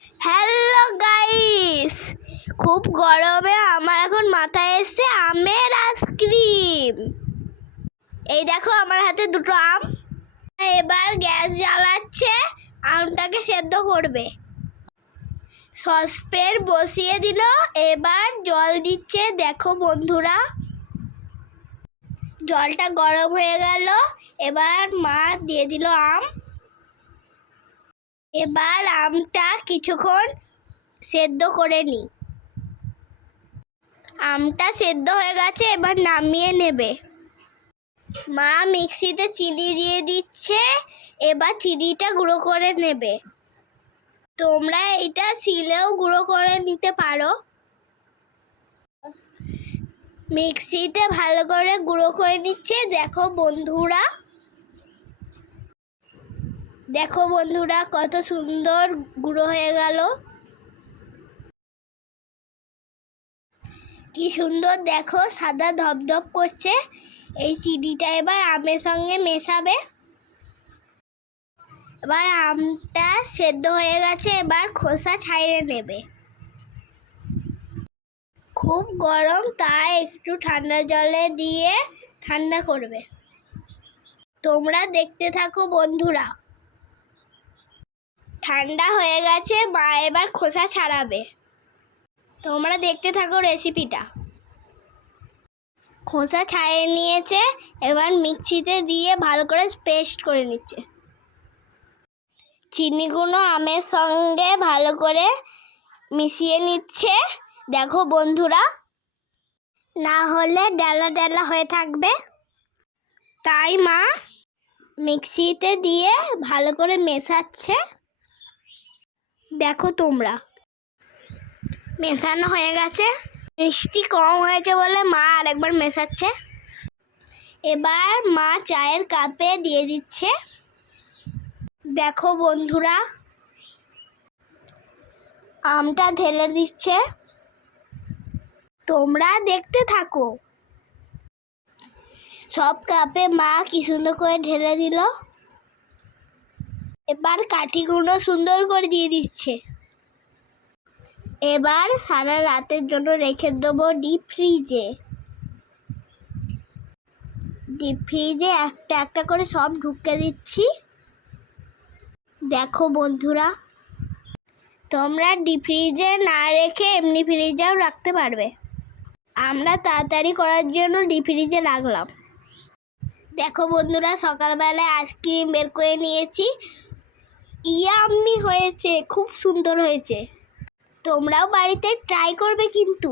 Hello guys, খুব গরমে আমার এখন মাথায় এসছে আমের আইসক্রিম। এই দেখো আমার হাতে দুটো আম। এবার গ্যাস জ্বালাচ্ছে, আমটাকে সেদ্ধ করবে। সসপ্যান বসিয়ে দিল, এবার জল দিচ্ছে। দেখো বন্ধুরা, জলটা গরম হয়ে গেল। এবার মা দিয়ে দিল আম। এবার আমটা কিছুক্ষণ সেদ্ধ করে নিই। আমটা সেদ্ধ হয়ে গেছে, এবার নামিয়ে নেবে। মা মিক্সিতে চিনি দিয়ে দিচ্ছে, এবার চিনিটা গুঁড়ো করে নেবে। তোমরা এটা শিলেও গুঁড়ো করে নিতে পারো। মিক্সিতে ভালো করে গুঁড়ো করে নিচ্ছে। দেখো বন্ধুরা কত সুন্দর গুঁড়ো হয়ে গেল। কি সুন্দর দেখো, সাদা ধপধপ করছে। এই চিনিটা এবার আমের সঙ্গে মেশাবে। এবার আমটা সেদ্ধ হয়ে গেছে, এবার খোসা ছাড়িয়ে নেবে। খুব গরম, তাই একটু ঠান্ডা জলে দিয়ে ঠান্ডা করবে। তোমরা দেখতে থাকো বন্ধুরা। ঠান্ডা হয়ে গেছে, মা এবার খোসা ছাড়াবে। তোমরা দেখতে থাকো রেসিপিটা। খোসা ছাড়িয়ে নিয়েছে, এবার মিক্সিতে দিয়ে ভালো করে পেস্ট করে নিচ্ছে। চিনিগুলো আমের সঙ্গে ভালো করে মিশিয়ে নিচ্ছে। দেখো বন্ধুরা, না হলে ডালা ডালা হয়ে থাকবে। তাই মা মিক্সিতে দিয়ে ভালো করে মেশাচ্ছে। দেখো তোমরা, মেশানো হয়ে গেছে। মিষ্টি কম হয়েছে বলে মা আরেকবার মেশাচ্ছে। এবার মা চায়ের কাপে দিয়ে দিচ্ছে। দেখো বন্ধুরা, আমটা ঢেলে দিচ্ছে। তোমরা দেখতে থাকো। সব কাপে মা কি সুন্দর করে ঢেলে দিল। এবার কাঠিগুলো সুন্দর করে দিয়ে দিচ্ছে। এবার সারা রাতের জন্য রেখে দেবো ডিপ ফ্রিজে। ডিপ ফ্রিজে একটা একটা করে সব ঢুকে দিচ্ছি। দেখো বন্ধুরা, তোমরা ডিপ ফ্রিজে না রেখে এমনি ফ্রিজেও রাখতে পারবে। আমরা তাড়াতাড়ি করার জন্য ডিপ ফ্রিজে রাখলাম। দেখো বন্ধুরা, সকালবেলায় আইসক্রিম বের করে নিয়েছি। ইয়াম্মি হয়েছে, খুব সুন্দর হয়েছে। তোমরাও বাড়িতে ট্রাই করবে কিন্তু।